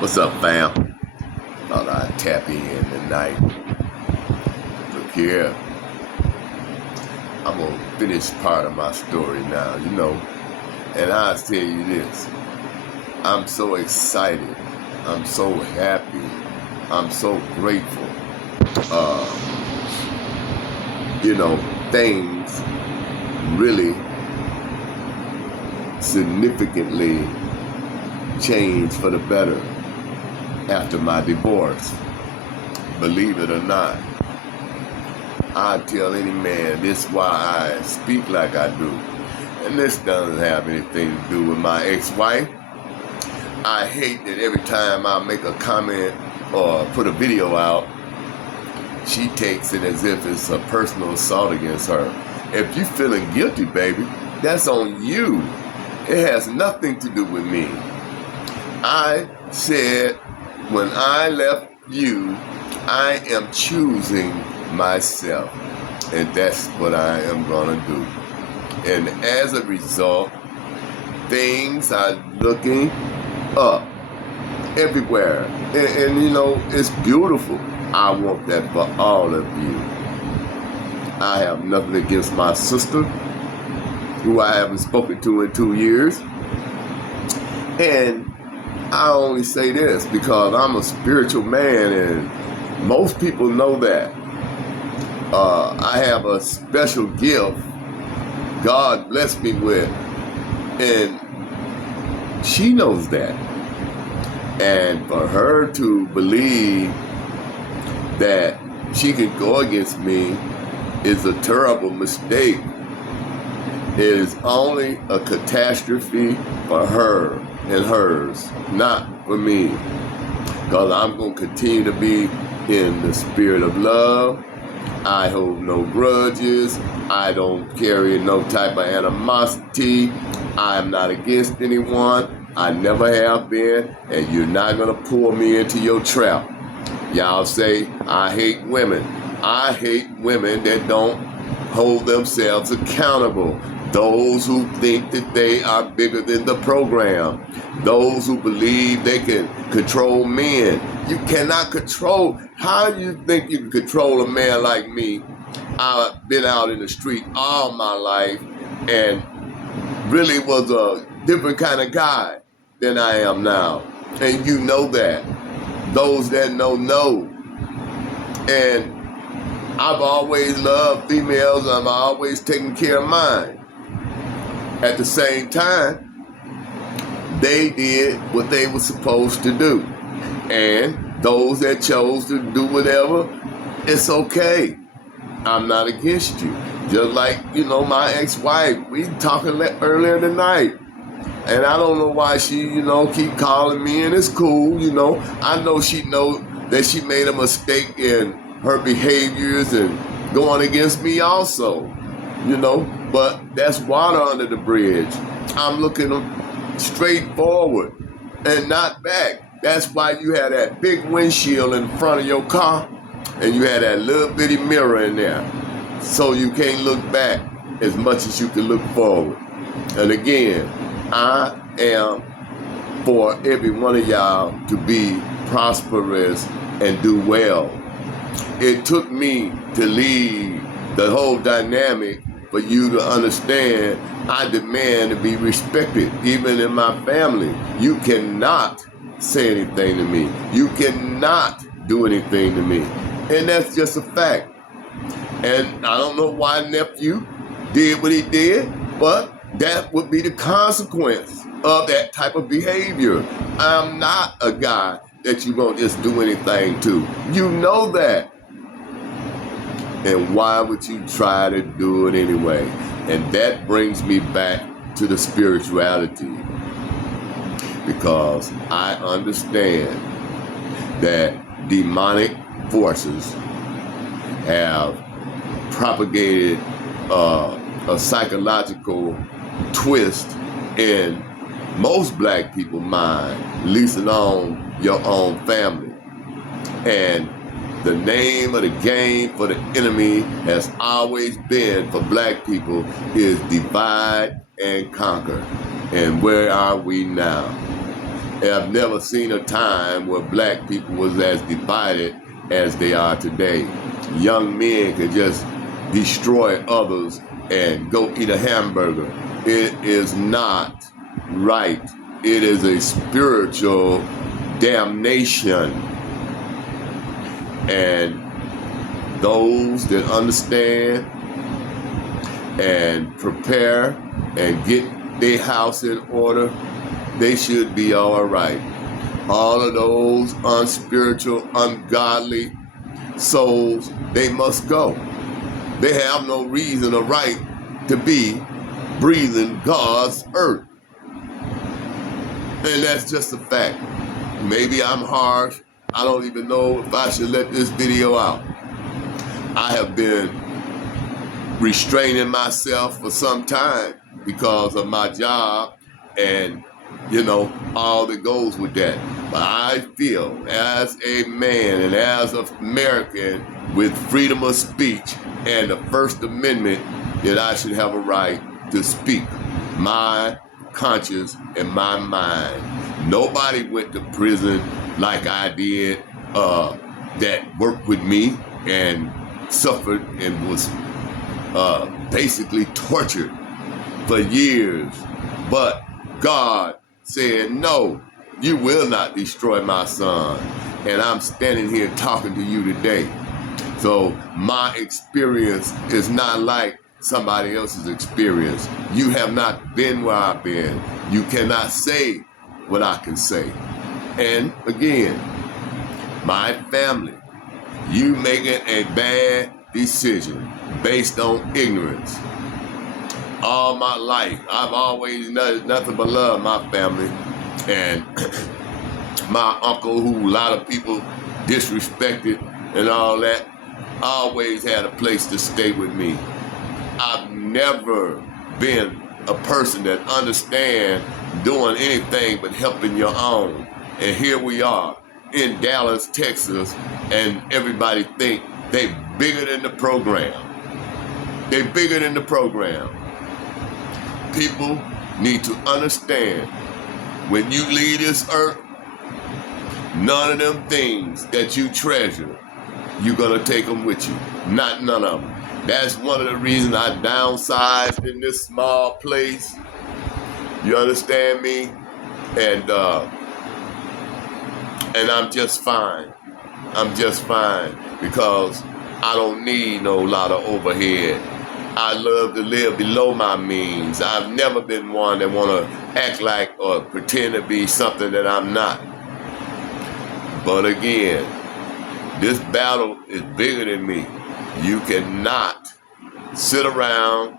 What's up, fam? Thought I'd tap in tonight. Look here. I'm gonna finish part of my story now, and I'll tell you this. I'm so excited. I'm so happy. I'm so grateful. Things really significantly changed for the better after my divorce. Believe it or not, I tell any man this is why I speak like I do. And this doesn't have anything to do with my ex-wife. I hate that every time I make a comment or put a video out, she takes it as if it's a personal assault against her. If you feeling guilty, baby, that's on you. It has nothing to do with me. I said when I left you, I am choosing myself. And that's what I am gonna do. And as a result, things are looking up everywhere. And it's beautiful. I want that for all of you. I have nothing against my sister, who I haven't spoken to in 2 years. And I only say this because I'm a spiritual man, and most people know that. I have a special gift God blessed me with, and she knows that. And for her to believe that she can go against me is a terrible mistake. It is only a catastrophe for her and hers, not for me. Because I'm going to continue to be in the spirit of love. I hold no grudges. I don't carry no type of animosity. I'm not against anyone. I never have been, and you're not going to pull me into your trap. Y'all say, I hate women. I hate women that don't hold themselves accountable. Those who think that they are bigger than the program. Those who believe they can control men. You cannot control. How do you think you can control a man like me? I've been out in the street all my life and really was a different kind of guy than I am now. And you know that. Those that know. And I've always loved females. I've always taken care of mine. At the same time, they did what they were supposed to do. And those that chose to do whatever, it's okay. I'm not against you. Just like, my ex-wife, we talking earlier tonight. And I don't know why she, keep calling me, and it's cool, I know she knows that she made a mistake in her behaviors and going against me also, but that's water under the bridge. I'm looking straight forward and not back. That's why you had that big windshield in front of your car and you had that little bitty mirror in there. So you can't look back as much as you can look forward. And again, I am for every one of y'all to be prosperous and do well. It took me to leave the whole dynamic for you to understand I demand to be respected, even in my family. You cannot say anything to me. You cannot do anything to me. And that's just a fact. And I don't know why nephew did what he did, but that would be the consequence of that type of behavior. I'm not a guy that you won't just do anything to. You know that. And why would you try to do it anyway? And that brings me back to the spirituality. Because I understand that demonic forces have propagated a psychological twist in most black people's mind, at least along your own family. And the name of the game for the enemy has always been, for black people, is divide and conquer. And where are we now? And I've never seen a time where black people was as divided as they are today. Young men could just destroy others and go eat a hamburger. It is not right. It is a spiritual damnation. And those that understand and prepare and get their house in order, they should be all right. All of those unspiritual, ungodly souls, they must go. They have no reason or right to be breathing God's earth. And that's just a fact. Maybe I'm harsh. I don't even know if I should let this video out. I have been restraining myself for some time because of my job and, you know, all that goes with that. But I feel as a man and as an American with freedom of speech and the First Amendment that I should have a right to speak my conscience and my mind. Nobody went to prison like I did that worked with me and suffered and was basically tortured for years. But God said, no, you will not destroy my son. And I'm standing here talking to you today. So my experience is not like somebody else's experience. You have not been where I've been. You cannot say what I can say. And again, my family, you making a bad decision based on ignorance. All my life, I've always known nothing but love my family. And my uncle, who a lot of people disrespected and all that, always had a place to stay with me. I've never been a person that understands doing anything but helping your own. And here we are in Dallas, Texas, and everybody think they bigger than the program. They bigger than the program. People need to understand, when you leave this earth, none of them things that you treasure, you're gonna take them with you. Not none of them. That's one of the reasons I downsized in this small place. You understand me? And I'm just fine. I'm just fine because I don't need no lot of overhead. I love to live below my means. I've never been one that want to act like or pretend to be something that I'm not. But again, this battle is bigger than me. You cannot sit around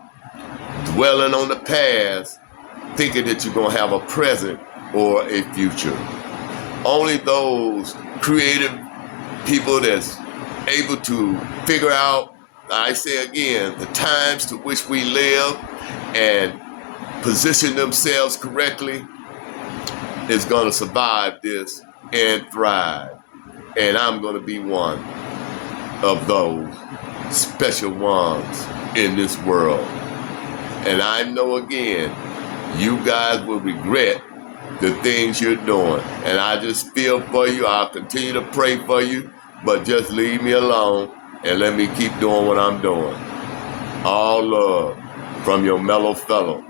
dwelling on the past thinking that you're going to have a present or a future. Only those creative people that's able to figure out, I say again, the times to which we live and position themselves correctly is going to survive this and thrive. And I'm going to be one of those special ones in this world. And I know again, you guys will regret the things you're doing. And I just feel for you. I'll continue to pray for you, but just leave me alone and let me keep doing what I'm doing. All love from your mellow fellow.